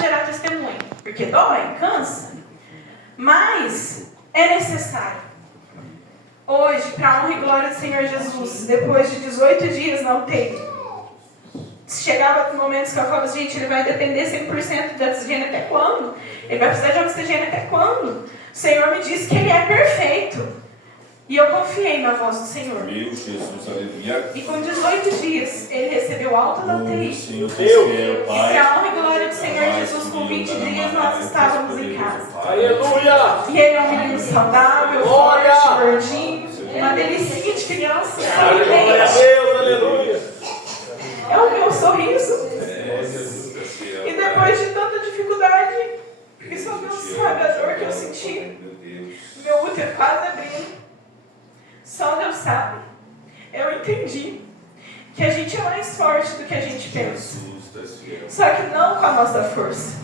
gerar testemunho, porque dói, cansa, mas é necessário. Hoje, para a honra e glória do Senhor Jesus, depois de 18 dias não tem. Chegava momentos que eu falava, gente, ele vai depender 100% de oxigênio até quando? Ele vai precisar de oxigênio até quando? O Senhor me disse que ele é perfeito. E eu confiei na voz do Senhor. Meu Jesus, aleluia. E com 18 dias, ele recebeu alta da UTI. Senhor, E para a honra e glória do Senhor Jesus, com 20 dias nós estávamos em casa. Aleluia! E ele é um menino saudável, forte, gordinho, uma delicinha de criança. Glória a Deus, aleluia! É o meu sorriso. E depois de tanta dificuldade, que só Deus sabe a dor que eu senti, meu útero quase abrindo. Só Deus sabe. Eu entendi que a gente é mais forte do que a gente pensa. Só que não com a nossa força.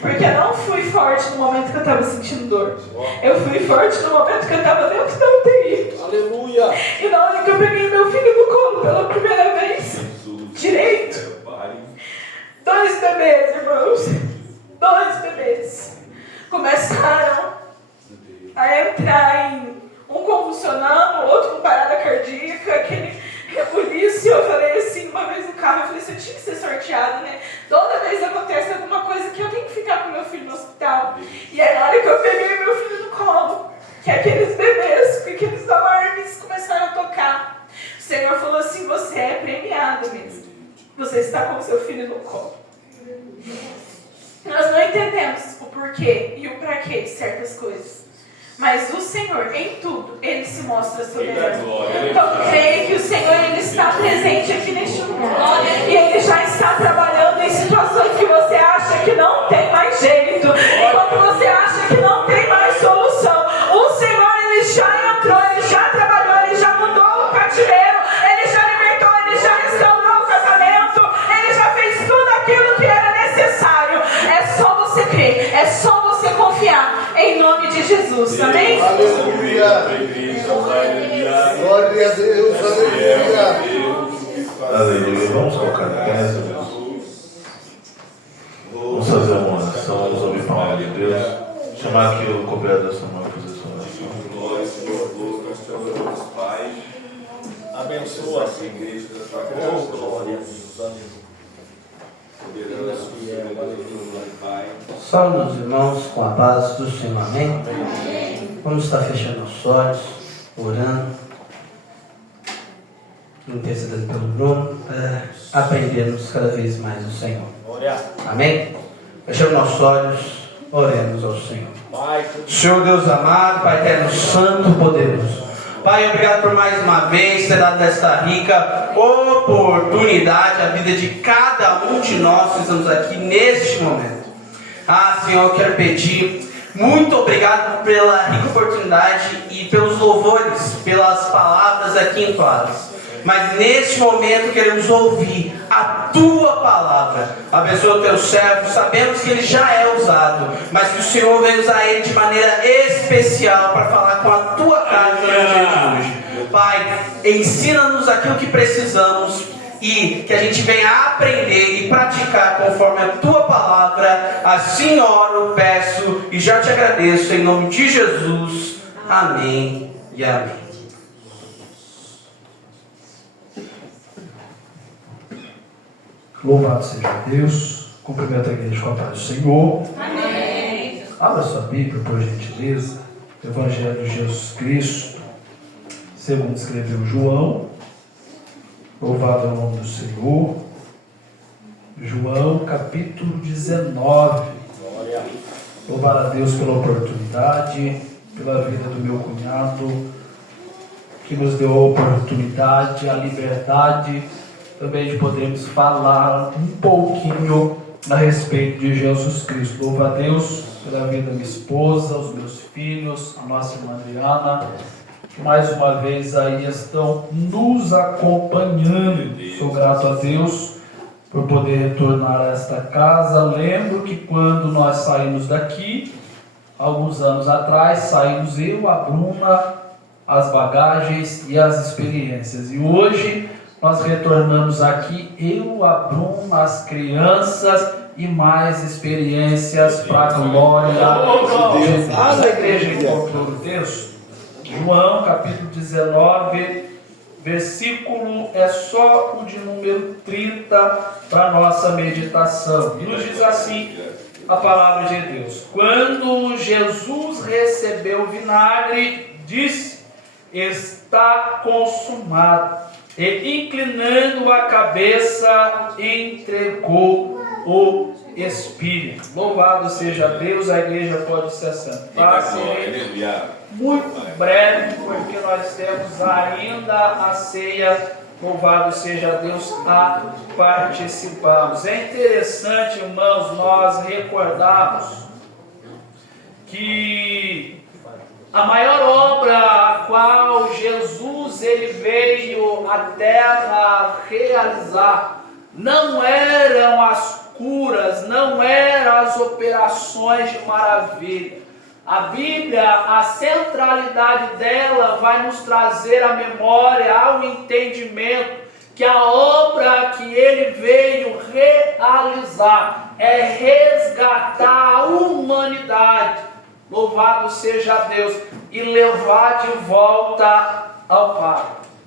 Porque eu não fui forte no momento que eu estava sentindo dor. Eu fui forte no momento que eu estava dentro da UTI. Aleluia! E na hora que eu peguei meu filho no colo pela primeira vez, direito, 2 bebês, irmãos, 2 bebês começaram a entrar em um convulsionando, o outro com parada cardíaca, aquele rebuliço. E eu falei assim, uma vez no carro, eu falei assim, eu tinha que ser sorteado, né? Toda vez acontece alguma coisa que eu tenho que ficar com meu filho no hospital. E aí na hora que eu peguei meu filho no colo, que aqueles bebês, aqueles alarmes começaram a tocar, o Senhor falou assim, você é premiado mesmo. Você está com o seu filho no colo. Nós não entendemos o porquê e o para quê de certas coisas. Mas o Senhor, em tudo, Ele se mostra soberano. Então, creio que o Senhor, Ele está presente aqui neste lugar. E Ele já está trabalhando em situações que você acha que não tem mais jeito. Quando você acha que não tem mais solução, o Senhor, Ele já entrou, Ele já trabalhou, Ele já mudou o cativeiro, Ele já libertou, Ele já restaurou o casamento, Ele já fez tudo aquilo que era necessário. É só você crer, é só você confiar. Em nome de Jesus, amém? Aleluia! Glória a Deus, aleluia! Aleluia, vamos colocar na pé. Vamos fazer uma oração, vamos ouvir a palavra de Deus. Chamar aqui o cooperador Samuel para fazer sua oração. Glória, Senhor, nós te adoramos, Pai. Abençoa essa igreja da tua graça. glória a Deus, aleluia. Pai. Salve os irmãos com a paz do Senhor, amém? Vamos estar fechando os olhos, orando, intercedendo pelo Bruno, para aprendermos cada vez mais o Senhor, amém? Fechamos nossos olhos, oremos ao Senhor. Senhor Deus amado, Pai eterno, santo, poderoso, Pai, obrigado por mais uma vez ter dado esta rica oportunidade à vida de cada um de nós que estamos aqui neste momento. Senhor, eu quero pedir muito obrigado pela rica oportunidade e pelos louvores, pelas palavras aqui entoadas. Mas neste momento queremos ouvir a Tua palavra. Abençoa o Teu servo, sabemos que ele já é usado, mas que o Senhor vai usar ele de maneira especial para falar com a Tua casa no dia de hoje. Pai, ensina-nos aquilo que precisamos e que a gente venha aprender e praticar conforme a Tua palavra. Assim oro, peço e já te agradeço em nome de Jesus. Amém e amém. Louvado seja Deus. Cumprimento a igreja com a paz do Senhor. Amém. Abra sua Bíblia, por gentileza. Evangelho de Jesus Cristo, segundo escreveu João. Louvado é o nome do Senhor. João, capítulo 19. Louvar a Deus pela oportunidade, pela vida do meu cunhado, que nos deu a oportunidade, a liberdade também de podermos falar um pouquinho a respeito de Jesus Cristo. Louvo a Deus pela vida da minha esposa, os meus filhos, a nossa irmã Adriana, que mais uma vez aí estão nos acompanhando. Sou grato a Deus por poder retornar a esta casa. Lembro que quando nós saímos daqui, alguns anos atrás, saímos eu, a Bruna, as bagagens e as experiências. E hoje nós retornamos aqui, eu, a Bruna, as crianças e mais experiências para a glória de Deus. A igreja encontrou o texto, João capítulo 19, versículo é só o de número 30 para nossa meditação. E nos diz assim a palavra de Deus: quando Jesus recebeu o vinagre, disse: está consumado. E inclinando a cabeça, entregou o Espírito. Louvado seja Deus. A igreja pode se assentar. Muito breve, porque nós temos ainda a ceia. Louvado seja Deus a participarmos. É interessante, irmãos, nós recordarmos que a maior obra a qual Jesus ele veio à terra realizar não eram as curas, não eram as operações de maravilha. A Bíblia, a centralidade dela vai nos trazer a memória, ao entendimento que a obra que ele veio realizar é resgatar a humanidade. Louvado seja Deus, e levar de volta ao Pai.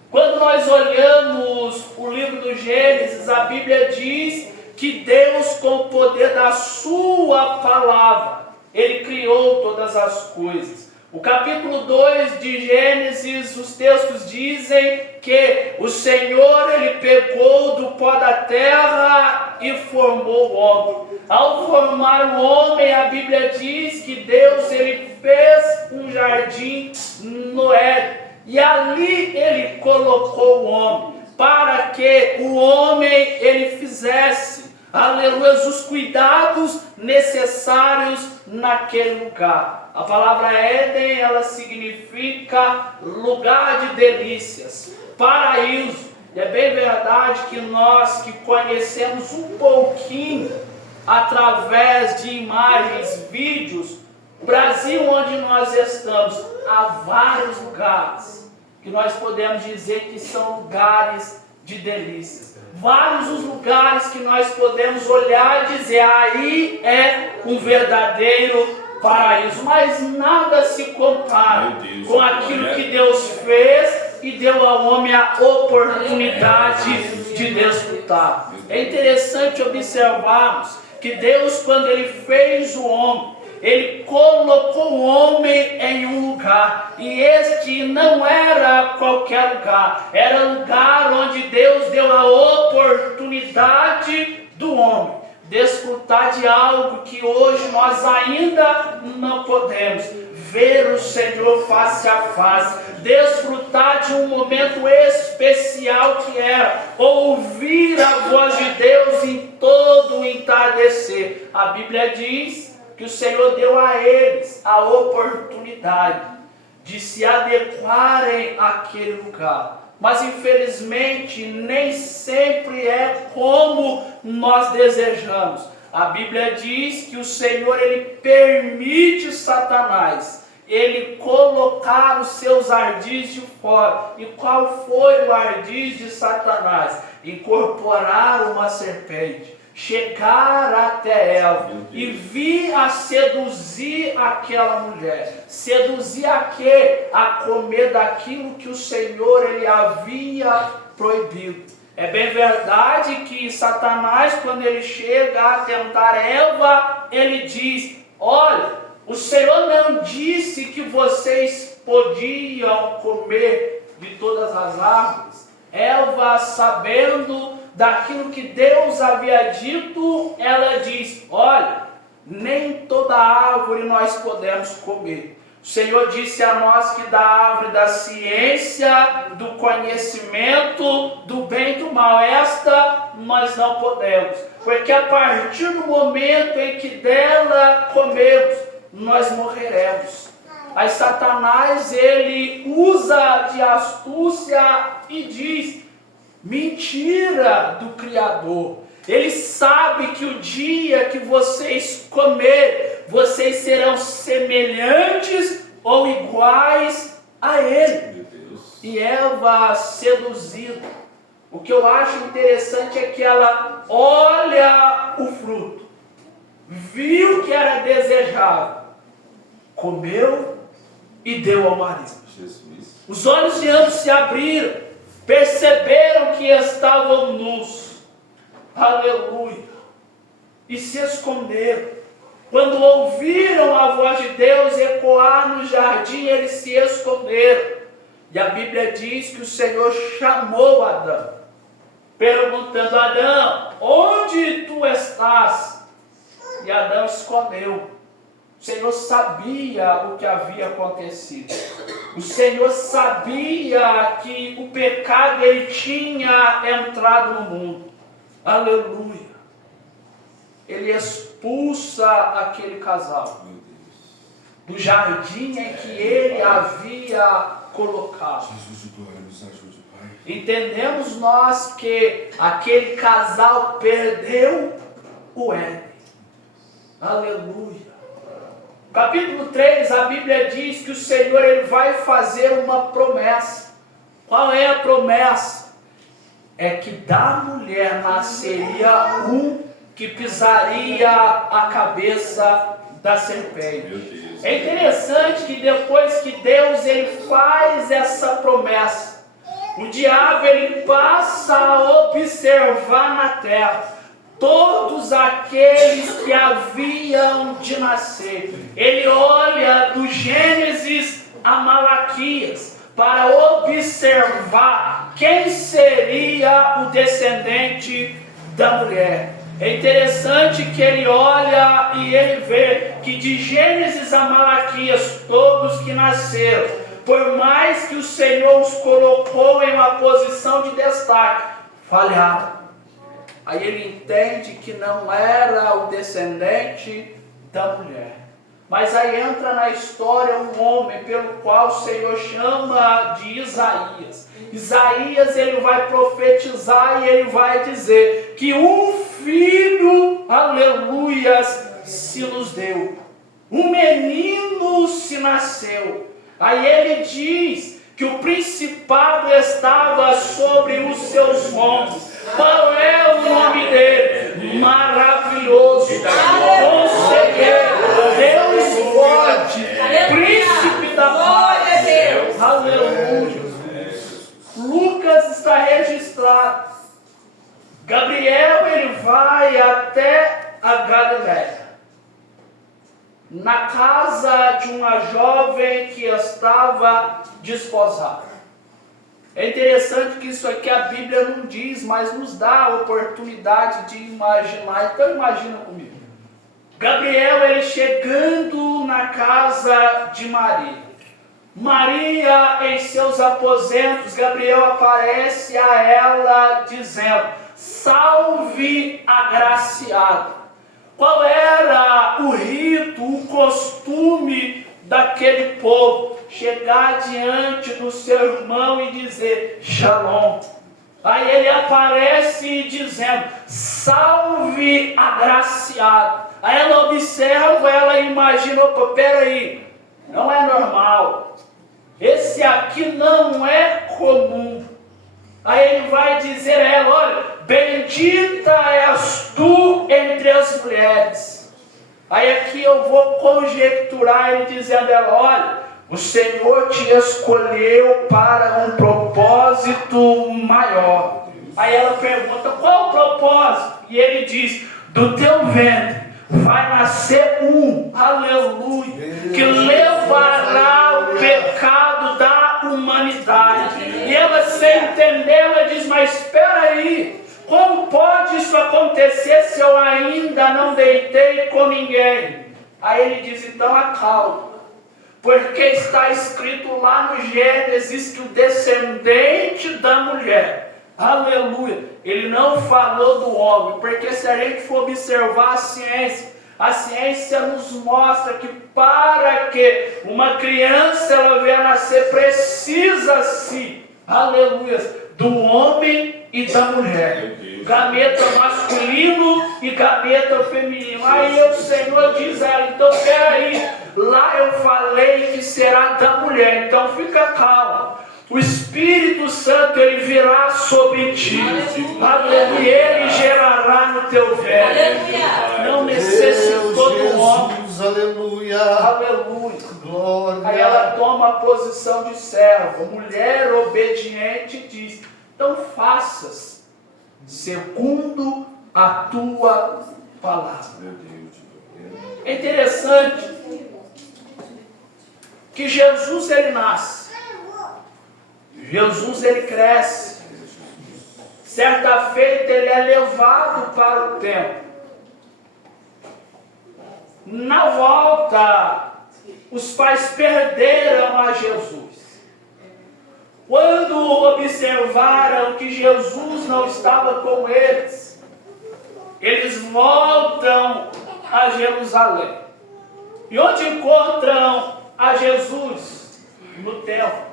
Quando nós olhamos o livro do Gênesis, a Bíblia diz que Deus, com o poder da sua palavra, ele criou todas as coisas. O capítulo 2 de Gênesis, os textos dizem que o Senhor ele pegou do pó da terra e formou o homem. Ao formar o homem, a Bíblia diz que Deus ele fez um jardim no Éden. E ali ele colocou o homem, para que o homem ele fizesse, aleluia, os cuidados necessários naquele lugar. A palavra Éden, ela significa lugar de delícias, paraíso. E é bem verdade que nós que conhecemos um pouquinho, através de imagens, vídeos, o Brasil onde nós estamos, há vários lugares que nós podemos dizer que são lugares de delícias. Vários os lugares que nós podemos olhar e dizer, aí é um verdadeiro paraíso. Mas nada se compara com aquilo que Deus fez e deu ao homem a oportunidade de desfrutar. É interessante observarmos que Deus, quando ele fez o homem, ele colocou o homem em um lugar, e este não era qualquer lugar, era um lugar onde Deus deu a oportunidade do homem desfrutar de algo que hoje nós ainda não podemos: ver o Senhor face a face, desfrutar de um momento especial que era ouvir a voz de Deus em todo o entardecer. A Bíblia diz que o Senhor deu a eles a oportunidade de se adequarem àquele lugar. Mas infelizmente nem sempre é como nós desejamos. A Bíblia diz que o Senhor ele permite Satanás ele colocar os seus ardis de fora. E qual foi o ardiz de Satanás? Incorporar uma serpente, chegar até ela e vir a seduzir aquela mulher. Seduzir a quê? A comer daquilo que o Senhor ele havia proibido. É bem verdade que Satanás, quando ele chega a tentar Eva, ele diz: olha, o Senhor não disse que vocês podiam comer de todas as árvores? Eva, sabendo daquilo que Deus havia dito, ela diz: olha, nem toda árvore nós podemos comer. O Senhor disse a nós que da árvore da ciência, do conhecimento, do bem e do mal, esta nós não podemos, porque a partir do momento em que dela comemos, nós morreremos. Aí Satanás ele usa de astúcia e diz: mentira do Criador. Ele sabe que o dia que vocês comerem, vocês serão semelhantes ou iguais a ele. E Eva seduzida. O que eu acho interessante é que ela olha o fruto. viu que era desejável, comeu e deu ao marido. Jesus. Os olhos de ambos se abriram, perceberam que estavam nus. Aleluia. E se esconderam. Quando ouviram a voz de Deus ecoar no jardim, eles se esconderam. E a Bíblia diz que o Senhor chamou Adão, perguntando: Adão, onde tu estás? E Adão escondeu. O Senhor sabia o que havia acontecido. O Senhor sabia que o pecado ele tinha entrado no mundo. Aleluia. Ele expulsa aquele casal do jardim em que ele havia colocado. Jesus, glória, nos ajude, Pai. Entendemos nós que aquele casal perdeu o Éden. Aleluia. Capítulo 3, a Bíblia diz que o Senhor ele vai fazer uma promessa. Qual é a promessa? É que da mulher nasceria um que pisaria a cabeça da serpente. É interessante que depois que Deus ele faz essa promessa, o diabo ele passa a observar na terra todos aqueles que haviam de nascer. Ele olha do Gênesis a Malaquias para observar quem seria o descendente da mulher. É interessante que ele olha e ele vê que de Gênesis a Malaquias, todos que nasceram, por mais que o Senhor os colocou em uma posição de destaque, falharam. Aí ele entende que não era o descendente da mulher. Mas aí entra na história um homem pelo qual o Senhor chama de Isaías. Isaías ele vai profetizar e ele vai dizer que um filho, aleluias, se nos deu. Um menino se nasceu. Aí ele diz que o principado estava sobre os seus ombros. Qual é o nome dele? Maravilhoso, Conselheiro, Deus forte, Príncipe da paz. Aleluia. Lucas está registrado. Gabriel ele vai até a Galileia, na casa de uma jovem que estava desposada. É interessante que isso aqui a Bíblia não diz, mas nos dá a oportunidade de imaginar. Então imagina comigo. Gabriel ele chegando na casa de Maria. Maria em seus aposentos, Gabriel aparece a ela dizendo: salve agraciada. Qual era o rito, o costume daquele povo? Chegar diante do seu irmão e dizer Shalom. Aí ele aparece dizendo: salve agraciado. Aí ela observa, ela imagina: opa, peraí, não é normal. Esse aqui não é comum. Aí ele vai dizer a ela: olha, bendita és tu entre as mulheres. Aí aqui eu vou conjecturar ele dizendo a ela: olha, o Senhor te escolheu para um propósito maior. Aí ela pergunta: qual o propósito? E ele diz: do teu ventre vai nascer um, aleluia, que levará o pecado da humanidade. E ela, sem entender, ela diz: mas espera aí, como pode isso acontecer se eu ainda não deitei com ninguém? Aí ele diz: então acalma, porque está escrito lá no Gênesis que o descendente da mulher, aleluia, ele não falou do homem, porque se a gente for observar a ciência nos mostra que para que uma criança ela venha nascer, precisa-se, aleluia, do homem e da mulher, gameta masculino e gameta feminino. Aí o Senhor diz a ela: então peraí, lá eu falei que será da mulher, então fica calmo. O Espírito Santo, ele virá sobre ti. Aleluia. Ele gerará no teu ventre. Não necessitou do homem. Aleluia. Aleluia. Glória. Aí ela toma a posição de serva. Mulher obediente diz: então faças segundo a tua palavra. É interessante que Jesus, ele nasce. Jesus, ele cresce. Certa feita ele é levado para o templo. Na volta, os pais perderam a Jesus. Quando observaram que Jesus não estava com eles, eles voltam a Jerusalém. E onde encontram a Jesus? No templo,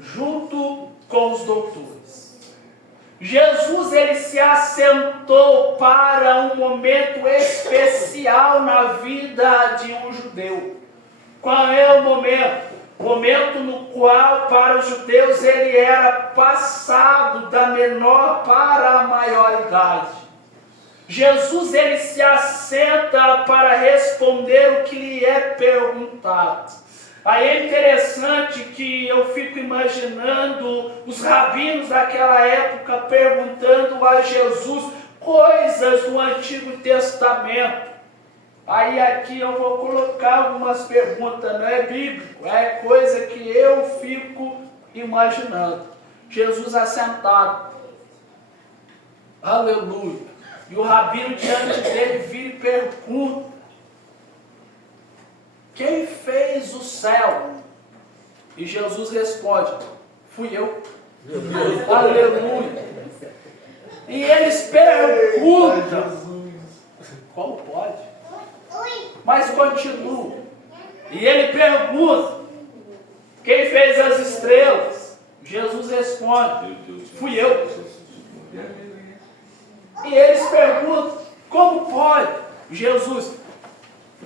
junto com os doutores. Jesus, ele se assentou para um momento especial na vida de um judeu. Qual é o momento? O momento no qual para os judeus ele era passado da menor para a maior idade. Jesus, ele se assenta para responder o que lhe é perguntado. Aí é interessante que eu fico imaginando os rabinos daquela época perguntando a Jesus coisas do Antigo Testamento. Aí aqui eu vou colocar algumas perguntas, não é bíblico, é coisa que eu fico imaginando. Jesus assentado, aleluia, e o rabino diante dele vira e pergunta: quem fez o céu? E Jesus responde: fui eu. Aleluia. E eles perguntam: como pode? Mas continua. E ele pergunta: quem fez as estrelas? Jesus responde: fui eu. E eles perguntam: como pode? Jesus: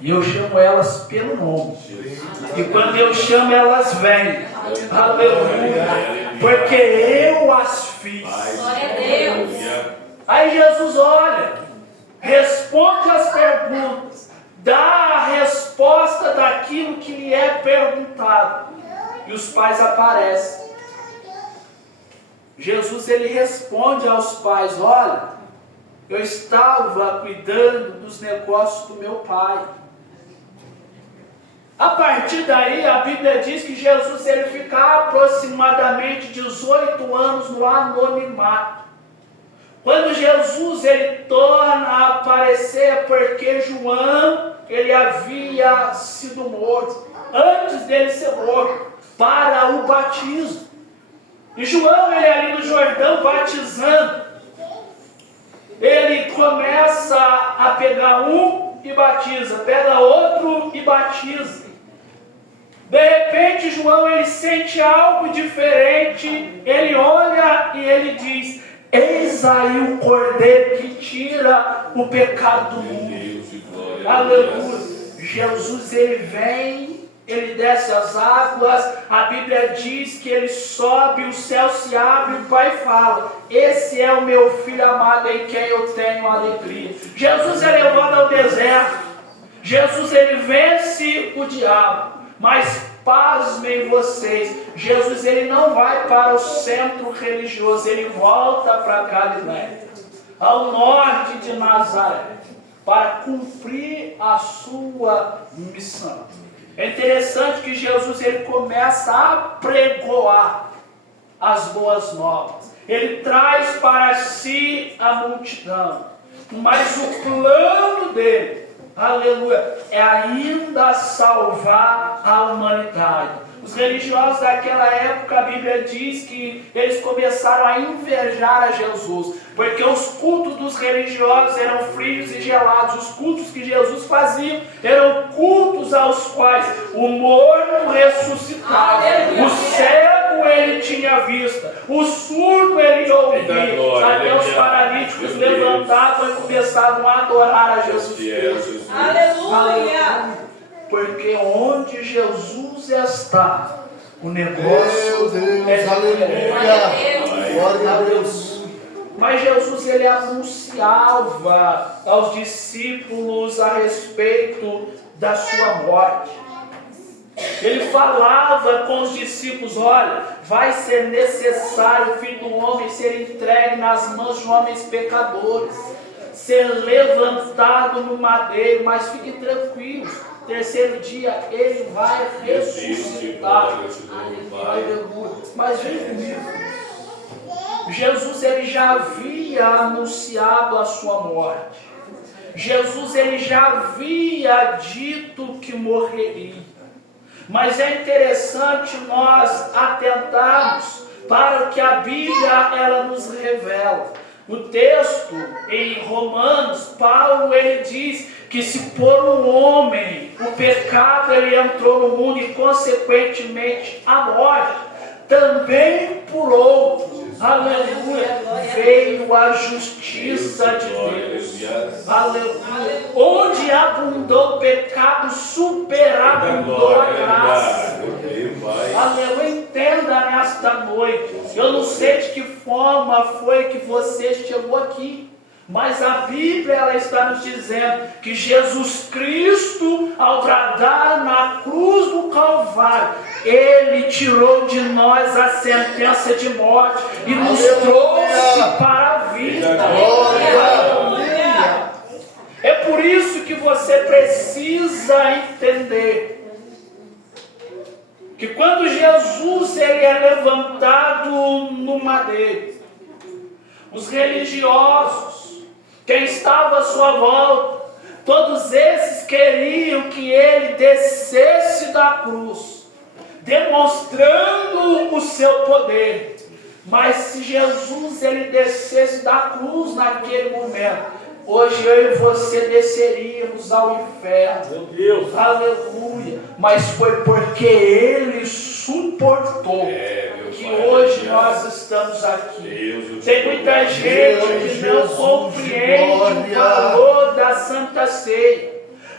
e eu chamo elas pelo nome. E quando eu chamo, elas vêm. Aleluia. Porque eu as fiz. Glória a Deus. Aí Jesus olha, responde as perguntas, dá a resposta daquilo que lhe é perguntado. E os pais aparecem. Jesus, ele responde aos pais: olha, eu estava cuidando dos negócios do meu pai. A partir daí, a Bíblia diz que Jesus, ele fica aproximadamente 18 anos no anonimato. Quando Jesus, ele torna a aparecer, porque João, ele havia sido morto, antes dele ser morto, para o batismo. E João, ele ali no Jordão, batizando, ele começa a pegar um e batiza, pega outro e batiza. De repente, João, ele sente algo diferente, ele olha e ele diz: eis aí o Cordeiro que tira o pecado do mundo. Aleluia. Jesus, ele vem, ele desce as águas, a Bíblia diz que ele sobe, o céu se abre, o Pai fala: esse é o meu Filho amado em quem eu tenho alegria. Jesus é levado ao deserto, Jesus, ele vence o diabo. Mas pasmem vocês, Jesus, ele não vai para o centro religioso, ele volta para Galiléia, ao norte de Nazaré, para cumprir a sua missão. É interessante que Jesus, ele começa a pregoar as boas novas. Ele traz para si a multidão. Mas o plano dele, aleluia, é ainda salvar a humanidade. Os religiosos daquela época, a Bíblia diz que eles começaram a invejar a Jesus, porque os cultos dos religiosos eram frios e gelados. Os cultos que Jesus fazia eram cultos aos quais o morto ressuscitava, o cego ele tinha vista, o surdo ele ouvia, até os paralíticos levantavam e começavam a adorar a Jesus Cristo. Aleluia! Porque onde Jesus está, O negócio Meu é Deus, aleluia. Glória a Deus. Mas Jesus, ele anunciava aos discípulos a respeito da sua morte. Ele falava com os discípulos: olha, vai ser necessário o Filho do Homem ser entregue nas mãos de homens pecadores, ser levantado no madeiro, mas fiquem tranquilos, terceiro dia ele vai ressuscitar. Aleluia. Mas vem comigo. Jesus, ele já havia anunciado a sua morte. Jesus, ele já havia dito que morreria. Mas é interessante nós atentarmos para o que a Bíblia ela nos revela. O texto em Romanos, Paulo ele diz que se por um homem o pecado ele entrou no mundo e consequentemente a morte, também por outro, aleluia, veio a justiça de Deus. Aleluia. Onde abundou o pecado, superabundou a graça. Aleluia. Entenda nesta noite. Eu não sei de que forma foi que você chegou aqui, mas a Bíblia ela está nos dizendo que Jesus Cristo, ao bradar na cruz do Calvário, ele tirou de nós a sentença de morte e nos trouxe para a vida. É por isso que você precisa entender que quando Jesus ele é levantado no madeiro, os religiosos, quem estava à sua volta, todos esses queriam que ele descesse da cruz, demonstrando o seu poder. Mas se Jesus ele descesse da cruz naquele momento, hoje eu e você desceríamos ao inferno. Meu Deus. Aleluia. Mas foi porque ele suportou que hoje nós estamos aqui. Tem muita gente que não compreende o valor da Santa Ceia.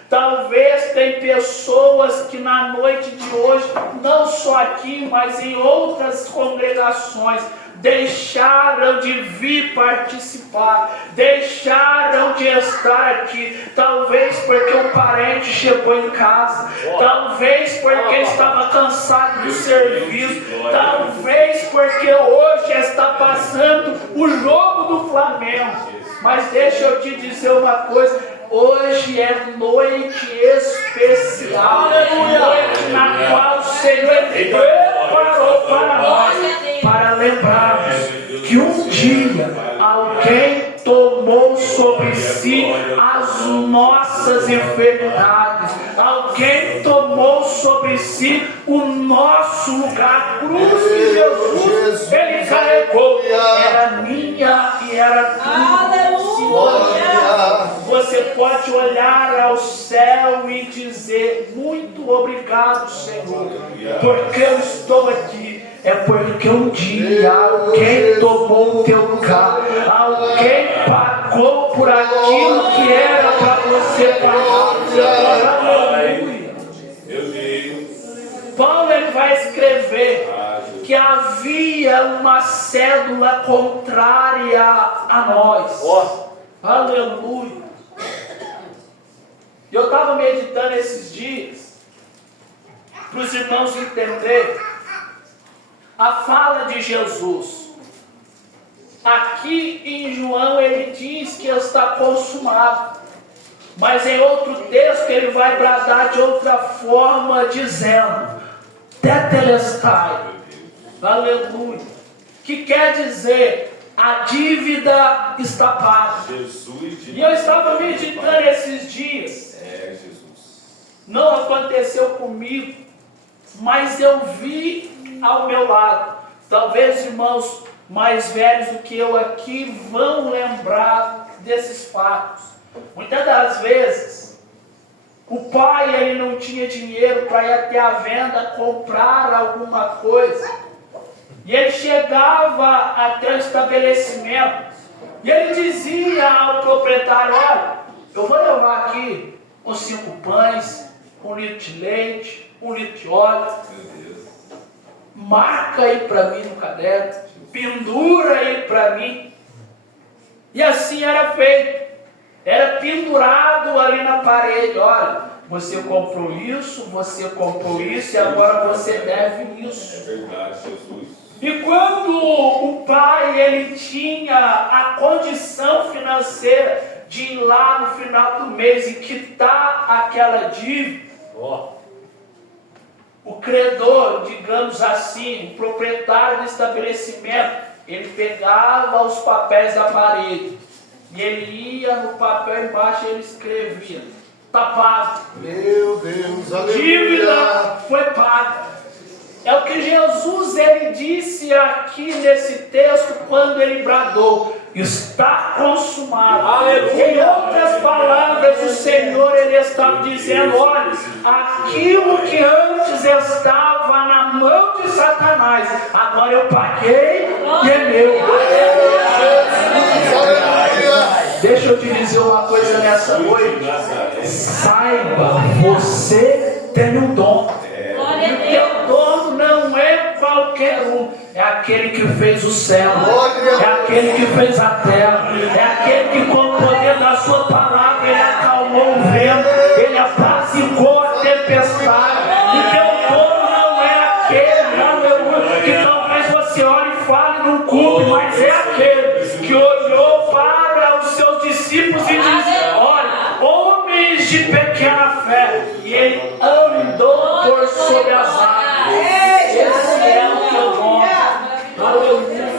Talvez tem pessoas que na noite de hoje, não só aqui, mas em outras congregações, deixaram de vir participar, deixaram de estar aqui, talvez porque um parente chegou em casa, talvez porque estava cansado do serviço, talvez porque hoje está passando o jogo do Flamengo. Mas deixa eu te dizer uma coisa: hoje é noite especial, noite na qual o Senhor preparou para nós, para lembrarmos que um dia alguém tomou sobre si as nossas enfermidades, alguém tomou sobre si o nosso lugar. A cruz que Jesus ele carregou era minha e era tua. Você pode olhar ao céu e dizer: muito obrigado, Senhor, porque eu estou aqui. É porque um dia alguém tomou o teu lugar, alguém pagou por aquilo que era para você pagar. Aleluia. Paulo ele vai escrever que havia uma cédula contrária a nós. Aleluia. Eu estava meditando esses dias para os irmãos entenderem a fala de Jesus. Aqui em João ele diz que está consumado, mas em outro texto ele vai bradar de outra forma, dizendo tetelestai. Aleluia. Que quer dizer: a dívida está paga. E eu estava meditando esses dias. Não aconteceu comigo, mas eu vi ao meu lado. Talvez irmãos mais velhos do que eu aqui vão lembrar desses fatos. Muitas das vezes o pai ele não tinha dinheiro para ir até a venda comprar alguma coisa, e ele chegava até o estabelecimento e ele dizia ao proprietário: olha, eu vou levar aqui uns 5 pães, 1 litro de leite, 1 litro de óleo. marca aí para mim no caderno, pendura aí para mim. E assim era feito. Era pendurado ali na parede. Olha, você comprou isso e agora você deve isso. É verdade, Jesus. E quando o pai ele tinha a condição financeira de ir lá no final do mês e quitar aquela dívida, o credor, digamos assim, o proprietário do estabelecimento, ele pegava os papéis da parede e ele ia no papel embaixo e ele escrevia: está pago. Meu Deus, aleluia. Dívida foi paga. É o que Jesus ele disse aqui nesse texto quando ele bradou: está consumado. Aleluia. Em outras palavras, o Senhor ele está dizendo: olha, aquilo que antes estava na mão de Satanás, agora eu paguei e é meu. Deixa eu te dizer uma coisa nessa noite. Saiba, você tem um dom. E o teu dono não é qualquer um. É aquele que fez o céu, é aquele que fez a terra, é aquele que com o poder da sua palavra ele acalmou o vento, ele apaciguou a tempestade. O teu dono não é aquele, aleluia, que talvez você olhe e fale num culto, mas é aquele que olhou para os seus discípulos e disse: olha, homens de pequena fé, e ele andou por sobre as águas. Esse é o teu dono. Aleluia.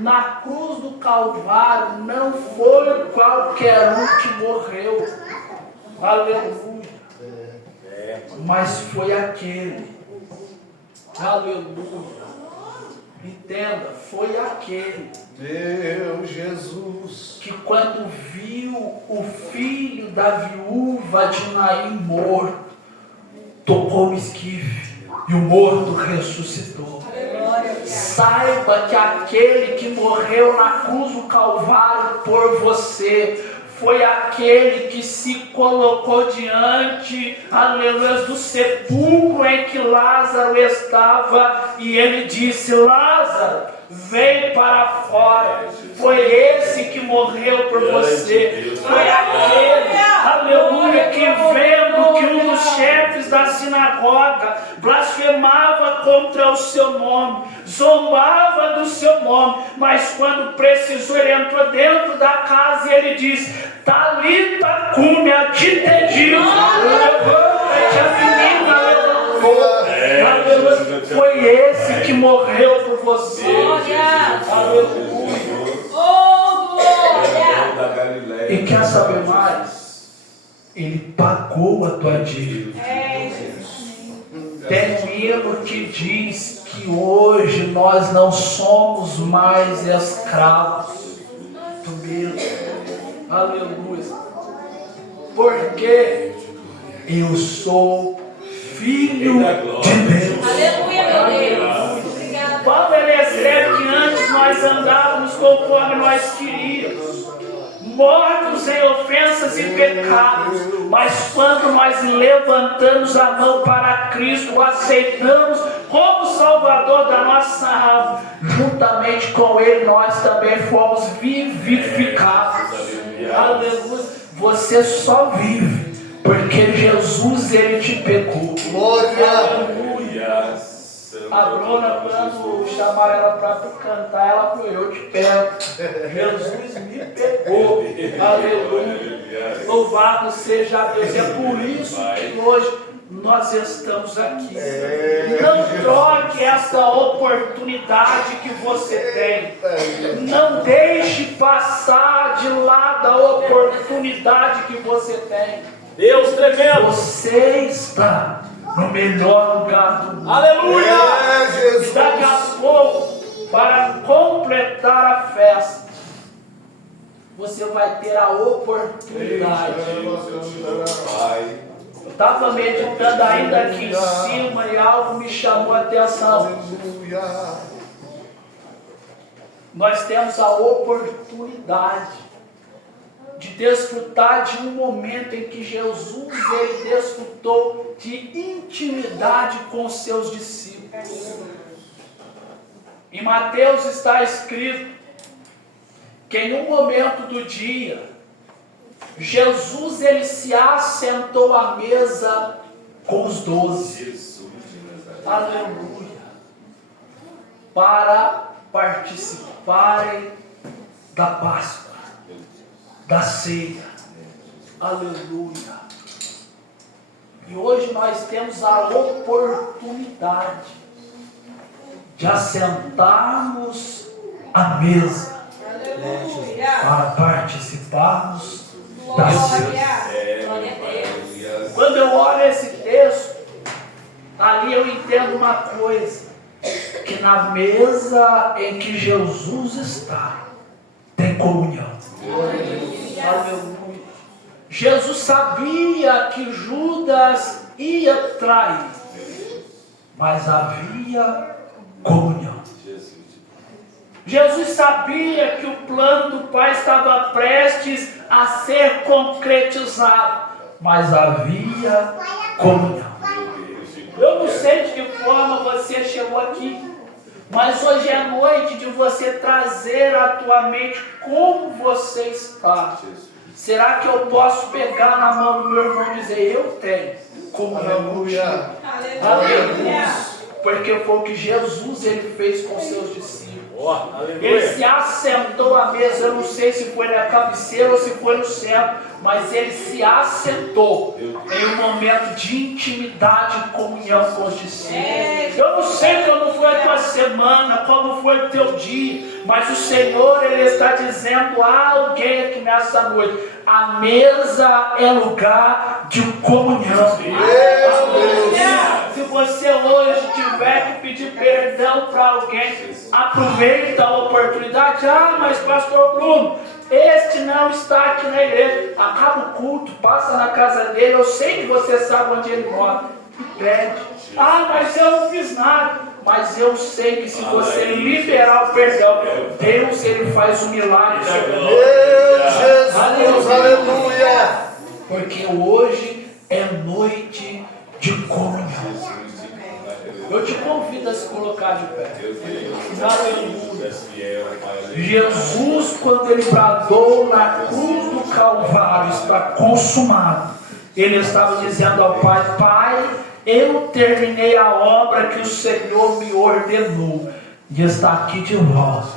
Na cruz do Calvário não foi qualquer um que morreu. Aleluia. Mas foi aquele. Aleluia. Entenda, foi aquele. Meu Jesus. Que quando viu o filho da viúva de Naim morto, tocou o esquife e o morto ressuscitou. Saiba que aquele que morreu na cruz do Calvário por você foi aquele que se colocou diante, aleluia, do sepulcro em que Lázaro estava, e ele disse: Lázaro, vem para fora. Foi esse que morreu por você. Foi aquele, aleluia, que vendo que um dos chefes da sinagoga blasfemava contra o seu nome, zombava do seu nome, mas quando precisou, ele entrou dentro da casa e ele disse: Talita cumi, a ti te digo, levanta-te, a menina levantou. Aleluia. Foi esse que morreu por você. Aleluia. E quer saber mais? Ele pagou a tua dívida. Tem um hino que diz que hoje nós não somos mais escravos do medo. Aleluia. Porque eu sou filho de Deus. Aleluia, meu Deus. Obrigada. Paulo ele escreve que antes nós andávamos conforme nós queríamos, mortos em ofensas e pecados, mas quando nós levantamos a mão para Cristo, o aceitamos como Salvador da nossa alma, juntamente com Ele nós também fomos vivificados. Aleluia. Você só vive porque Jesus ele te pegou. Aleluia. A Bruna, quando chamar ela para cantar, ela falou: eu te pego. Jesus me pegou. Aleluia. Louvado seja Deus. É por isso que hoje nós estamos aqui. Não troque essa oportunidade que você tem. Não deixe passar de lado a oportunidade que você tem. Deus tremendo. Você está no melhor lugar do mundo. Aleluia. Jesus. Daqui a pouco, para completar a festa, você vai ter a oportunidade. Eu estava meditando ainda aqui em cima e algo me chamou a atenção. Nós temos a oportunidade de desfrutar de um momento em que Jesus ele desfrutou de intimidade com seus discípulos. Em Mateus está escrito que em um momento do dia, Jesus ele se assentou à mesa com os 12. Aleluia. Para participarem da Páscoa, da ceia. Aleluia. E hoje nós temos a oportunidade de assentarmos à mesa para participarmos da ceia. Quando eu olho esse texto, ali eu entendo uma coisa, que na mesa em que Jesus está, tem comunhão. Aleluia. Jesus sabia que Judas ia trair, mas havia comunhão. Jesus sabia que o plano do Pai estava prestes a ser concretizado, mas havia comunhão. Eu não sei de que forma você chegou aqui, mas hoje é noite de você trazer à tua mente como você está. Será que eu posso pegar na mão do meu irmão e dizer, eu tenho comunhão contigo? Aleluia. Porque foi o que Jesus ele fez com seus discípulos. Ele se assentou à mesa, eu não sei se foi na cabeceira ou se foi no centro, mas ele se assentou em um momento de intimidade e comunhão com os discípulos. Eu não sei como foi a tua semana, como foi o teu dia, mas o Senhor ele está dizendo a alguém aqui nessa noite, a mesa é lugar de comunhão. Se você hoje tiver que pedir perdão para alguém, aproveita a oportunidade. Ah, mas pastor Bruno, este não está aqui na igreja. Acaba o culto, passa na casa dele, eu sei que você sabe onde ele mora, e pede. Ah, mas eu não fiz nada. Mas eu sei que se você liberar o perdão, Deus ele faz um milagre. Deus, Jesus, aleluia. Porque hoje é noite de comunhão. Eu te convido a se colocar de pé. Aleluia. Jesus, quando ele bradou na cruz do Calvário, está consumado. Ele estava dizendo ao Pai, Pai, eu terminei a obra que o Senhor me ordenou. E está aqui de volta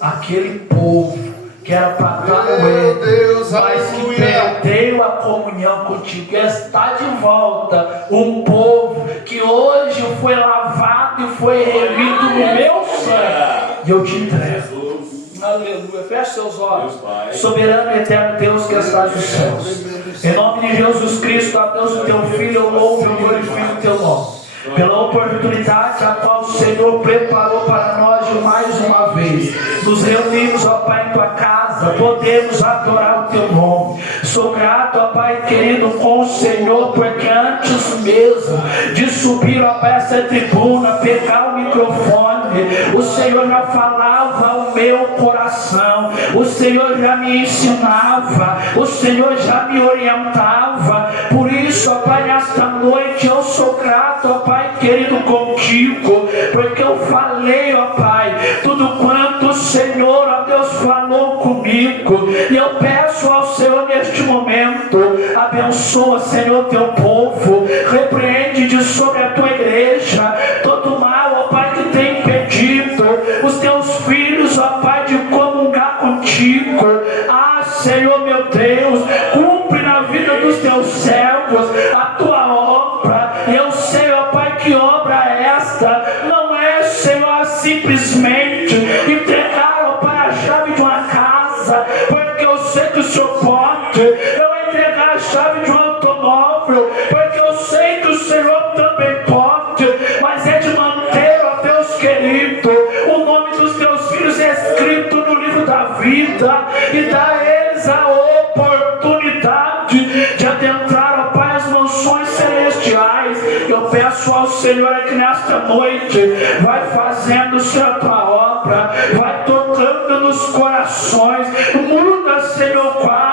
aquele povo que era para estar no Éden, mas que perdeu a comunhão contigo. Está de volta um povo que hoje foi lavado e foi remido no meu sangue. E eu te entrego. Aleluia. Feche seus olhos. Soberano e eterno Deus que está nos céus. Em nome de Jesus Cristo, a Deus o teu Filho, eu louvo e glorifico o teu nome. Pela oportunidade a qual o Senhor preparou para nós de mais uma vez. Nos reunimos, ó Pai, em tua casa, podemos adorar o teu nome. Sou grato, ó Pai querido, com o Senhor, porque antes mesmo de subir, ó Pai, essa tribuna, pegar o microfone, o Senhor já falava ao meu coração, o Senhor já me ensinava, o Senhor já me orientava. Por isso, ó Pai, nesta noite eu sou grato, ó Pai querido, contigo, porque eu falei, ó Pai, tudo quanto o Senhor, ó Deus, falou comigo. E eu peço ao Senhor neste momento, abençoa, Senhor, teu povo, repreende de sobre a tua igreja todo mal, ó Pai, que tem impedido os teus filhos, ó Pai, de comungar contigo. Ah, Senhor meu Deus, cumpre na vida dos teus servos a tua obra. Eu sei, ó Pai, que obra é esta? Não é, Senhor, simplesmente entregar, ó Pai, a chave de uma casa, porque eu sei que o Senhor pode. Eu entregar a chave de um automóvel, porque eu sei que o Senhor também pode. Mas é de manter, ó Deus querido, o nome dos teus filhos escrito no livro da vida e dar a eles a oportunidade de adentrar, ó Pai, as mansões celestiais. Eu peço ao Senhor que nesta noite vai fazendo, Senhor, a tua obra, vai tocando nos corações, muda, Senhor, quadro.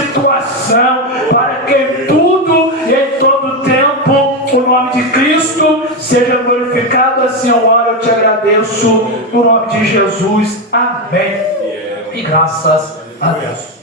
situação, para que em tudo e em todo tempo o nome de Cristo seja glorificado. Assim eu oro, eu te agradeço, no nome de Jesus. Amém. E graças a Deus.